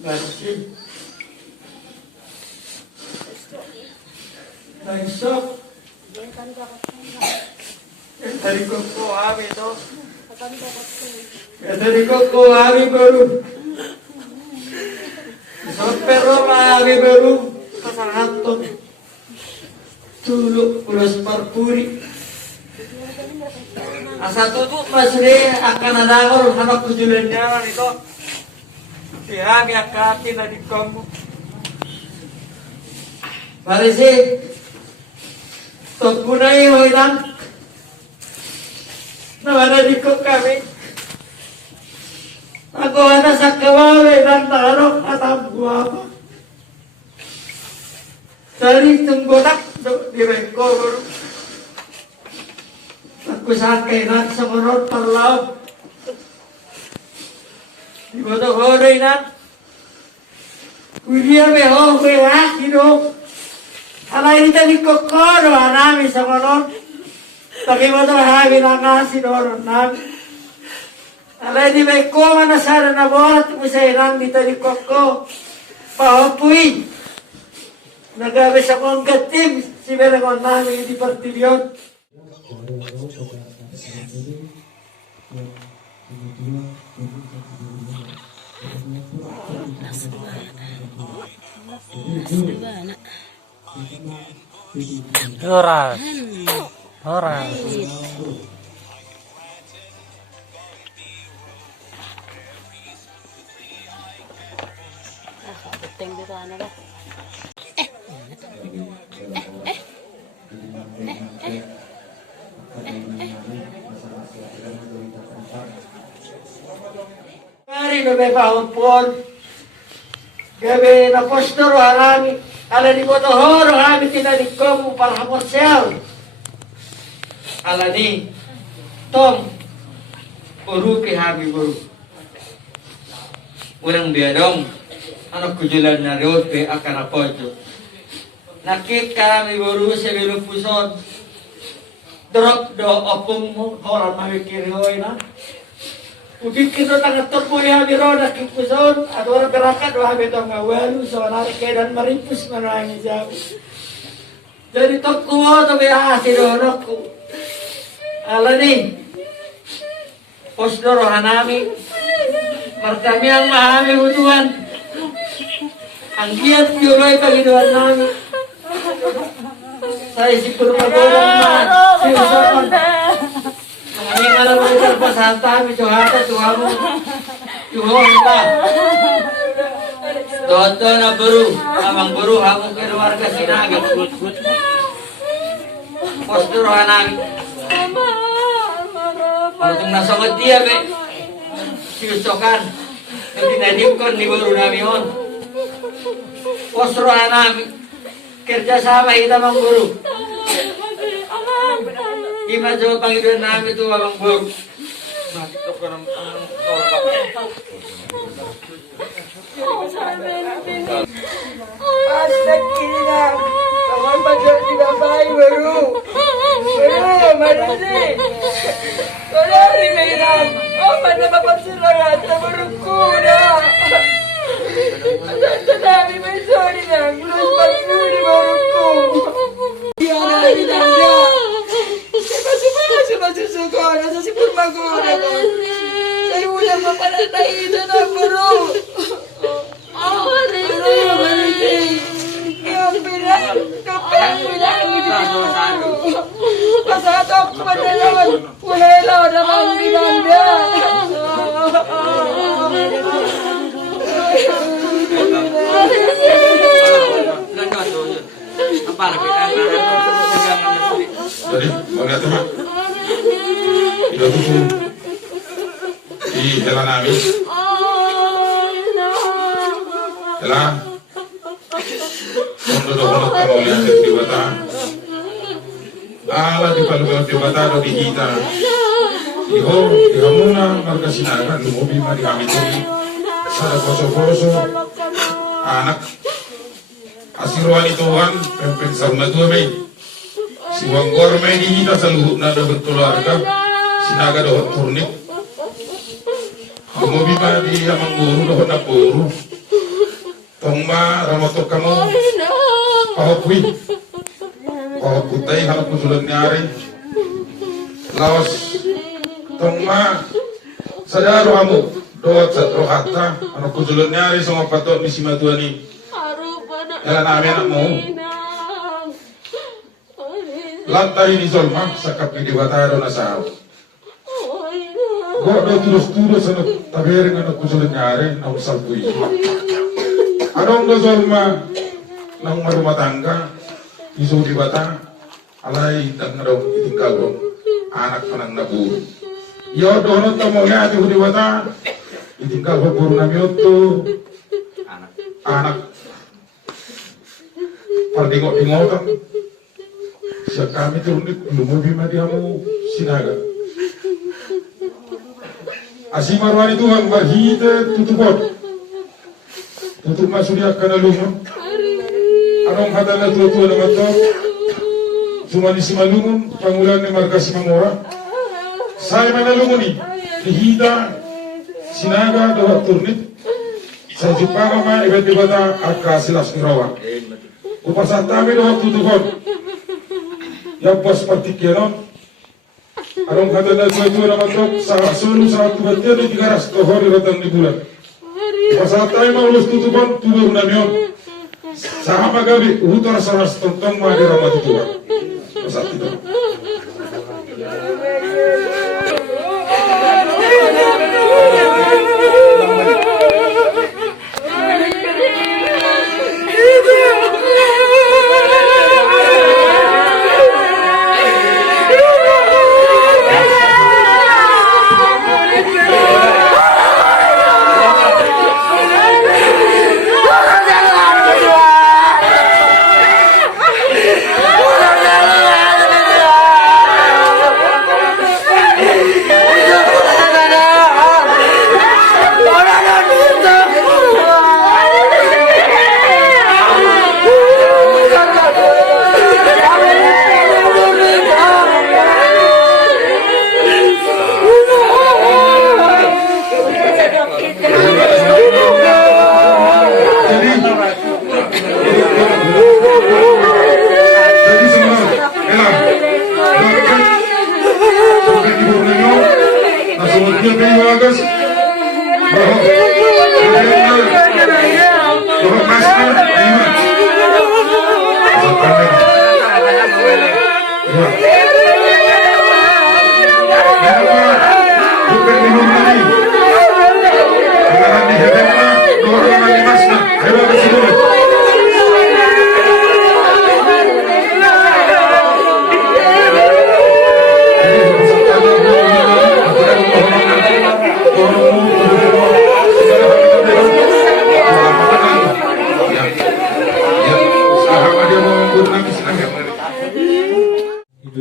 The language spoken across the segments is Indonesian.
Bersih. Naisok. Dari koko kami itu. Dari koko kami baru. Sampai kami baru. Kasangaton. Tuluk pulas parpuri. Asa tutup masri akan ada anak kujulannya itu. Tihami akati na di kamu. Parisi. Togpunay mo ilang. Nawala di ko kami. Ako na sa kawali ng tarok at ang buwapa. Dari tunggodak di Vancouver. Ako sa kainan sa munod parlaw. Di ba ito horay na? William e horay ha, kino. Alay nito ni Kokoro, anami sa munod. Taki mo ito habi na nga sinoron namin. Alay di may kuma na sana na borat mo sa irang dito ni Koko. Pahapuy. Nagabi sa kong gatim, si Berangon namin hindi partilyon. Ora. Ora. Beteng dito ano na. Mari bebe pahumpon. Gabi na postor harami. Ala di boto horo hami tinadik ko para hapon siyaw. Ala ni Tom urupi hami buru. Urang biadong anak kujulan na riot pe akan apojo. Nakit kami buru sa bilupuson. Drop do opung mo horan mamikiri hoy na. Ubik kita tangan terpulih habis roda kipuson, ada orang gerakan doa betong ngawalu, soalnya keadaan marimpus merangi jauh. Jadi tokku tu biasa donokku. Ala ni, posdo rohanami, markami yang mahami butuhan, angkiat bioloi bagi doan nami. Saya si kurma goreng mah, si usapan. Ini kalau mengucap pasanta, bicara tuamu, juhonta. Toto na buru, amang buru kamu keluarga sinaga. Postur hanami. Kalau nasongot dia be, siusokan, nanti nadikon ni buru nami on. Postur hanami, kerja sama kita mang buru. Ima jawab panggilan namin itu abang buru. Masuk ke dalam Asal kira, kawan baca tidak baik baru. Baru mari. Kalau hari merah, oh mana bapak silakan baru kuda. Tetapi besori yang belum pasuri baru ku. Dia lagi tanda. Masih suka, nasa si Purma ko na ko. Saya udah mapalatay ito na bro. Yung pirang, kapag mo lang ito. Pasatok ko madalawan, pulelo naman binanda. Jadi, melihat teman. Itu tuh di jalan nabi. Jalan. Untuk doa kalau lihat di bata. Allah di palu di bata atau di kita. Iho, ihamuna marga sinaga lumobi mari kami tuh. Sada koso-koso anak asirwan ituan pempeng sama tuh may. Si Wanggor may kita seluruh nada berkeluarga. Sinaga dohot turnik. Lumobi mari amang guru dohot na puru. Tongma ramotok kamu pahopwi pahoputay hanap musulan nyari laos tongma sadaro kamu doat sa rohata hanap musulan nyari sama patok misi matuani yalan namin anak mo lantai ni Zolma sa kapidiwataro na sao go do tulos sa tabering anak musulan nyari na usalpuy anong do Zolma nang marumah tangga isu di bata alay dag na daw itingkal ko anak pa nang naburo yo doon ta mo ya di bata itingkal ko puro na miyot anak pardingo-dingotan siya kami turunit lumubi madiamu sinaga asimarwani Tuhan barhite tutupot tutup masudia kana lumon anong hadal na tuwa naman to sumani si malungon pangulan ni Marcas Mamora saya manalungoni hihita sinaga doha turnit sa jupanga ma ibet ibata akka silas nirawa upasatami doha tutukon yang pas partikyanon anong hadal na tuwa naman to sa sulu sa tubatyan ni tigaras tohori ratang ni bulan upasatami ma ulus tutukon tulur na niyon sama gabi utar saras tontong ma di ramah Tuhan pasat itu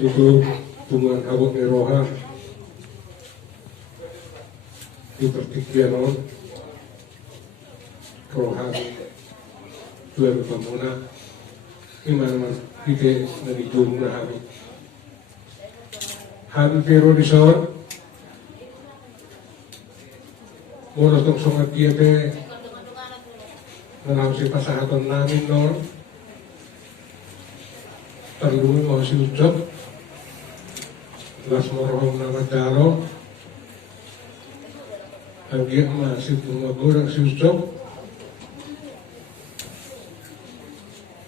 itu tungan abot ni roha di pertikaian roha tuan pemuna iman kita dari jumlah hari pero di sor mula tong sungat kita dalam si pasahatan namin nor terlumi mau si ucap las morong nama caro lagi masih pemagurang si ucap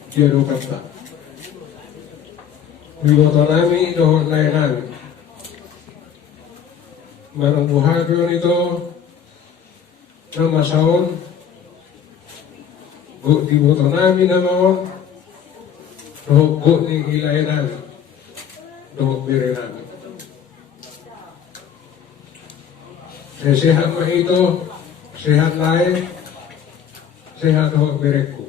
jero kata wiwoto nami dohon lainan barang buhagyo nito nama saon go diwoto nami nama doh go ni ilainan doh berenan sehat mah itu sehat lain sehat doh bereku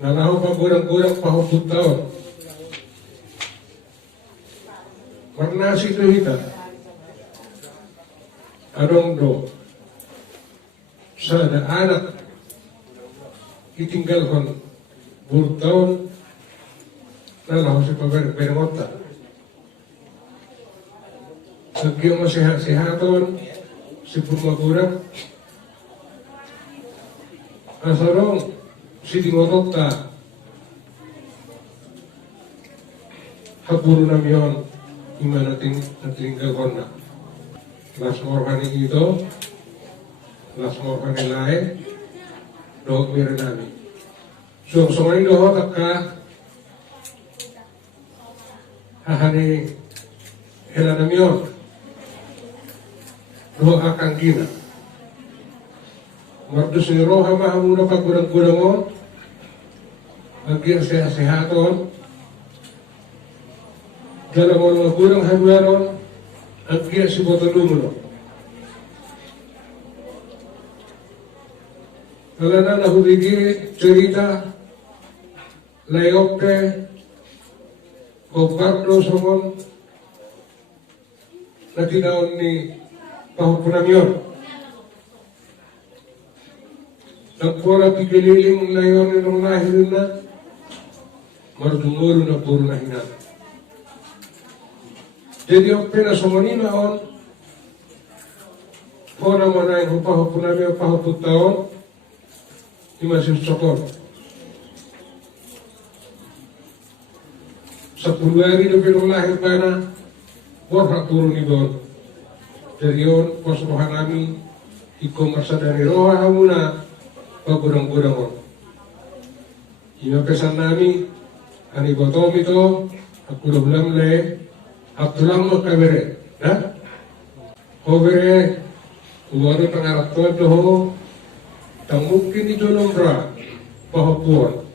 nanaho pa gurang-gurang pahuput taon warna situ hita adong do sa ada anak itinggalkan burtaon nanaho si paberengota sagyo mo sehat-sehaton si pumagurang Asarong sidingotok ta hapuro namion ima nating gagawin na. Las morhani ito, las morhani lae, doog mira namin. So ngayon doon ka hahani hela namion, doon akang gina. Mardus ni roha mahamuna pagkurang-kurangon, agir sehaton, dalamon mga kurang habuaron, agir si botolumuno. Kalana nahuligi cerita, layokte, Bobardo somon, na tinaon ni Pahupunamyon. Nagpura pigililing na yun nung nahilin na, mardumulo na puro na hinan. Jadi ang pinasumaninaon, pura mo na yung hupahupunami ang pahuputaon, di masisokon. Sa pulwari na pinulahir pa na, warha puro ni Don. Dari yun, posmohan namin, ikomasa dari roha muna, pagurang-gurang mo. Inapesan namin, ani botom ito, akulam le, tulang mo kamere. Ha? Hovere, uwaro pangarap to doho, tang mungkin ito nombra, pahapuan.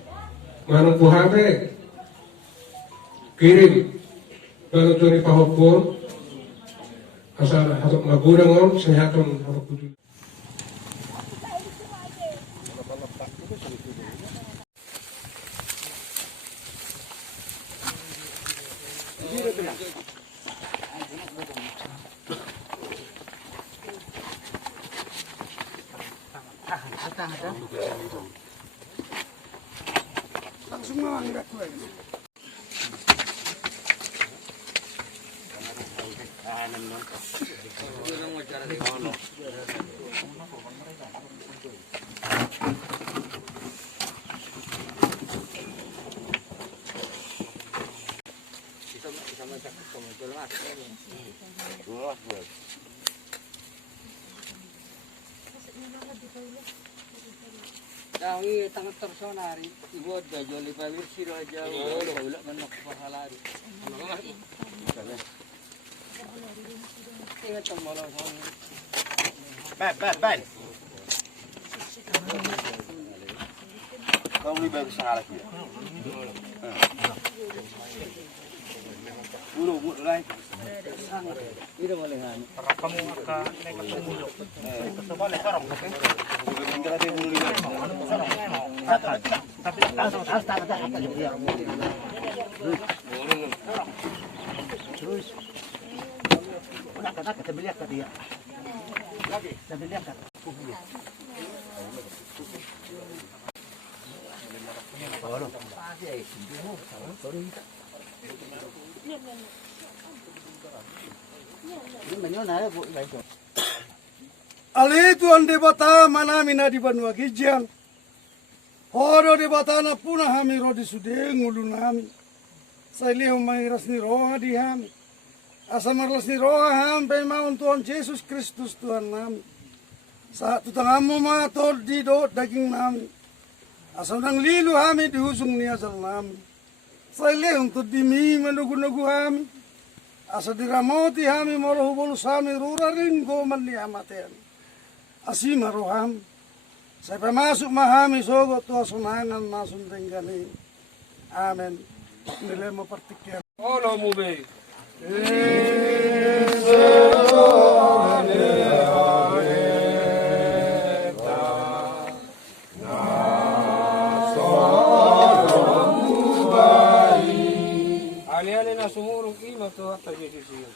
Manong buhame, kirim, bago ito ni pahapuan, asal hatok magurang mo, sehaton hatok kutu. Langsung mangga gue. Kami tangan tersionari, ibu ada joli pabir siro aja, ulah menok pahalari. Ingat tombolong soni. Ben. Kau beli baru setengah lagi ya? Bulu lain. Ini boleh kan? Kamu ka naik ke mulut. Coba lekarong. Tinggal ada bulu lima. Tapi Terus. Nak beli ke dia. Lagi. Beli ke. Ali tuan debata manami na di Banua Gijian. Horo debata na puna hami rodi sude ngulu nami. Sailiho mangiras ni roha di hami. Asa marlas ni roha ham pe maun Tuhan Yesus Kristus Tuhan nami. Sa tutangamu ma tol di do daging nami. Asa nang lilu hami di husung ni asal nami. Sailiho untuk dimi menugu-nugu hami. Asa diramoti hami morohu bolus hami rurarin goman ni amaten. Asima roham. Saya pemasuk mahami sogo tua sunangan masun tenggani. Amen. Nilai mau pertikian. Olo mube. Ali-ali na sumurong ima to at Yesus.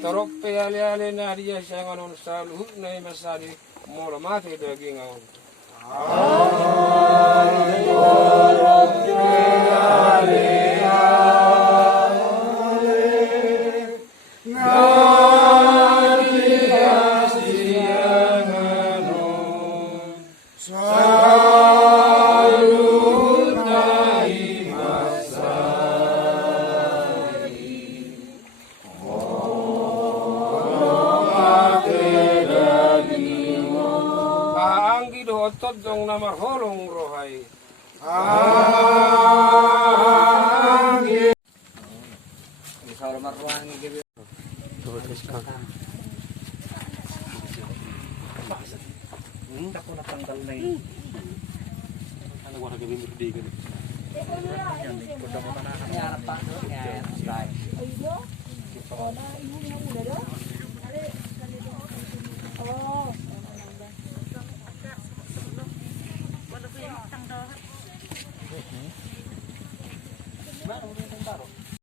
Torok pe ali-ali na dia siya ngayon sa luhut na imasali mo lamate daging ngayon. Anggi dohotod dong nama holong rohai. Ako natanggal na yun. Ano wala kami berdigan. Yan, punta mo na. Kaya pa, kaya tayo.